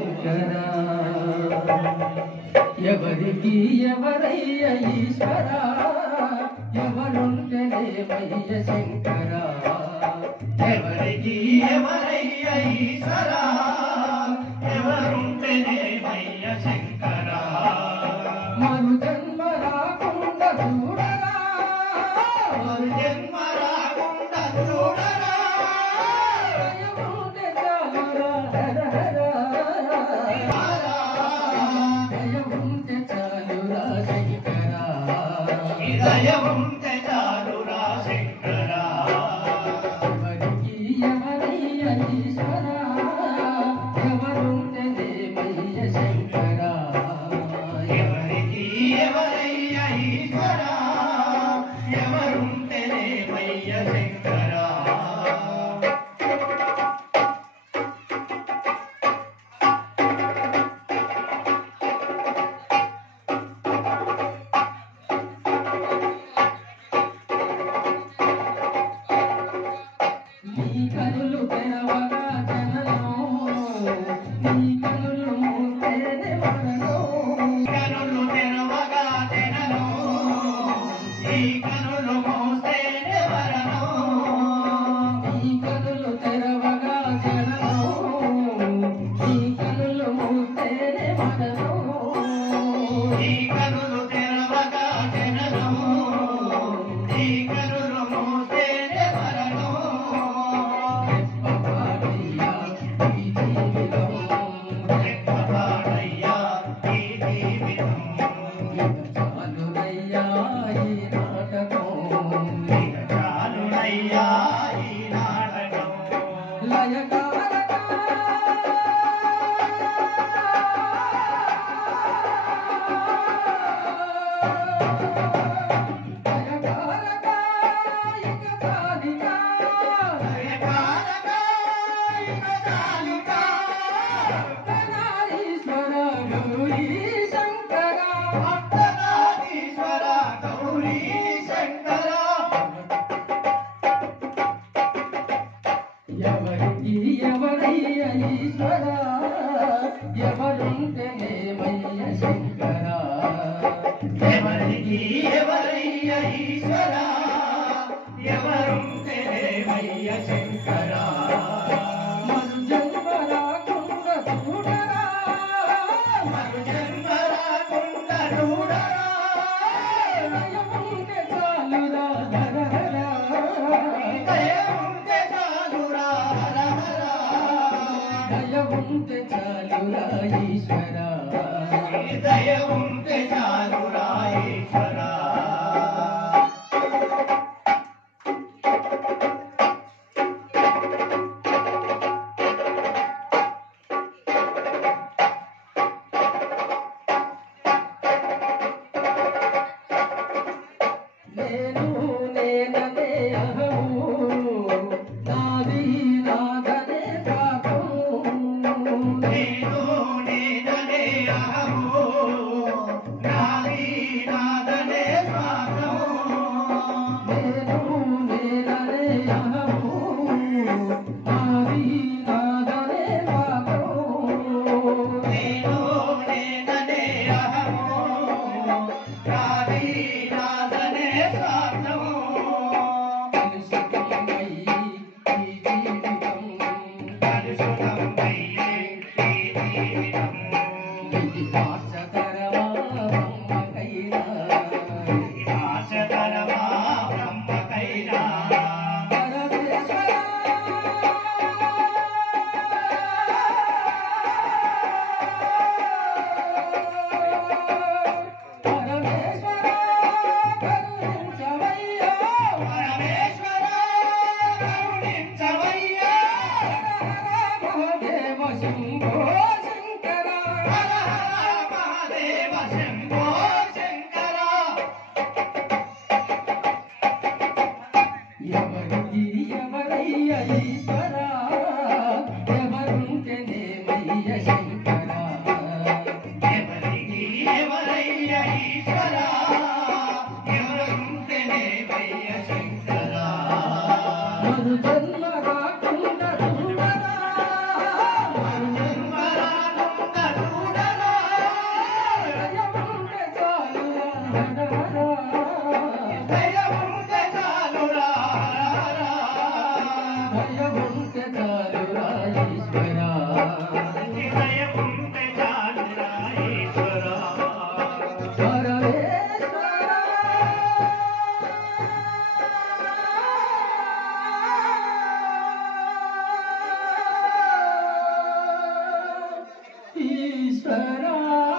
శంకర ఎవరికి ఎవరయ్య ఈశ్వర ఎవరుంటేనేమయ్య శంకర ఎవరికి ఎవరయ్య ఈశ్వర ఎవరుంటేనేమయ్య శంకర మరు జన్మ రాకుండా చూడరా మరు జన్మ రాకుండా చూడరా దయవుంటే చాలురా హర హర దయవుంటే చాలురా శంకర దయవుంటే చాలురా శంకర ఎవరికి ఎవరయ్య ఈశ్వర ఎవరుంటేనేమయ్య శంకర ఎవరికి ఎవరయ్య ఈశ్వర ఎవరుంటేనేమయ్య శంకర నీ కనులు తెరవగా జననం నీ కనులు మూసేనే మరణం కనులు తెరవగా జననం ఈ కనులు మోసేనే వరణం నీ కనులు తెరవగా జననం నీ కనులు మూసేనే మరణం ఈ కనులు తెరవగా జననం ఈ కనులు మోసేనే వరణం రెప్పపాటయ్యా ఈ జీవితం రెప్పపాటయ్యా ఈ జీవితం ఇక చాలురయ్యా ఈ నాటకం ఇక చాలునయ్యా ఈ నాటకం లయకారక లయకారక ఇక చాలిక లయకారక ఇక చాలుక అర్ధనారీశ్వర గౌరీ శంకర అర్ధనారీశ్వర గౌరీ శంకర ఎవరికి ఎవరయ్య ఈశ్వర ఎవరుంటేనేమయ్య శంకర ఎవరికి ఎవరయ్య ఈశ్వర ఎవరుంటేనేమయ్య శంకర మరు జన్మ రాకుండా చూడరా మరు జన్మ రాకుండా చూడరా దయవుంటే చాలురా హర హర దయవుంటే చాలురా హర హర దయవుంటే చాలురా ఈశ్వర దయవుంటే చాలురా ఈశ్వర నేను నేననే అహము నాది నాదనే పాపము నేను నేననే అహము నాది నాదనే స్వార్థము నేను నేననే అహము నాది నాదనే పాపము నేను నేననే అహము నాది నాదనే స్వార్థము కలుషితమయ్యి ఈ జీవితం కలుషితమయ్యే ఈ జీవితం ఇది పాచకరమా బ్రహ్మకైనా ఆచకరమా బ్రహ్మకైనా పరమేశ్వర పరమేశ్వర కరుణించవయ్యా పరమేశ్వర కరుణించవయ్యా మహాదేవ శంభో శంకర పరమేశ్వరా